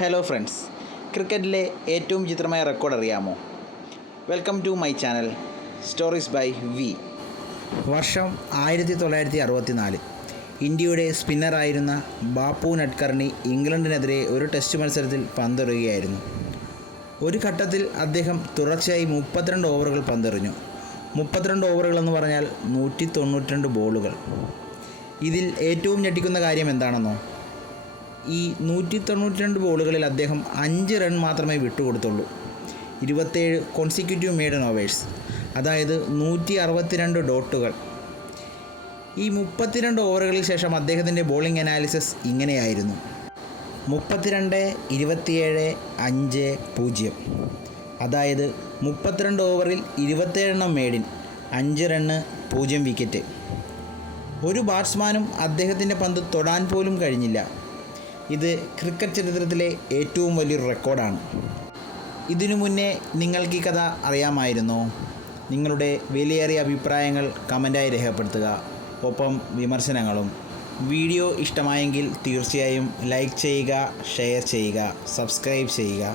Hello friends, ക്രിക്കറ്റിലെ ഏറ്റവും വിചിത്രമായ റെക്കോർഡ് അറിയാമോ? Welcome to my channel stories by V. വർഷം 1964. ഇന്ത്യയുടെ സ്പിന്നറായിരുന്ന ബാപ്പു നട്കർണി ഇംഗ്ലണ്ടിനെതിരെ ഒരു ടെസ്റ്റ് മത്സരത്തിൽ പന്തെറിയുകയായിരുന്നു. ഒരു ഘട്ടത്തിൽ അദ്ദേഹം തുടർച്ചയായി 32 ഓവറുകൾ പന്തെറിഞ്ഞു. 32 ഓവറുകളെന്ന് പറഞ്ഞാൽ 192 ബോളുകൾ. ഇതിൽ ഏറ്റവും ഞെട്ടിക്കുന്ന കാര്യം എന്താണെന്നോ? ഈ 192 ബോളുകളിൽ അദ്ദേഹം 5 റൺ മാത്രമേ വിട്ടുകൊടുത്തുള്ളൂ. 27 കോൺസിക്യൂട്ടീവ് മെയ്ഡൻ ഓവേഴ്സ്, അതായത് 162 ഡോട്ടുകൾ. ഈ 32 ഓവറുകളിൽ ശേഷം അദ്ദേഹത്തിൻ്റെ ബോളിംഗ് അനാലിസിസ് ഇങ്ങനെയായിരുന്നു: 32, 27, 5, 0. അതായത് 32 ഓവറിൽ 27 എണ്ണം മെയ്ഡിൻ, 5 റണ്ണ്, 0 വിക്കറ്റ്. ഒരു ബാറ്റ്സ്മാനും അദ്ദേഹത്തിൻ്റെ പന്ത് തൊടാൻ പോലും കഴിഞ്ഞില്ല. ഇത് ക്രിക്കറ്റ് ചരിത്രത്തിലെ ഏറ്റവും വലിയൊരു റെക്കോർഡാണ്. ഇതിനു മുന്നേ നിങ്ങൾക്ക് ഈ കഥ അറിയാമായിരുന്നോ? നിങ്ങളുടെ വിലയേറിയ അഭിപ്രായങ്ങൾ കമൻറ്റായി രേഖപ്പെടുത്തുക, ഒപ്പം വിമർശനങ്ങളും. വീഡിയോ ഇഷ്ടമായെങ്കിൽ തീർച്ചയായും ലൈക്ക് ചെയ്യുക, ഷെയർ ചെയ്യുക, സബ്സ്ക്രൈബ് ചെയ്യുക.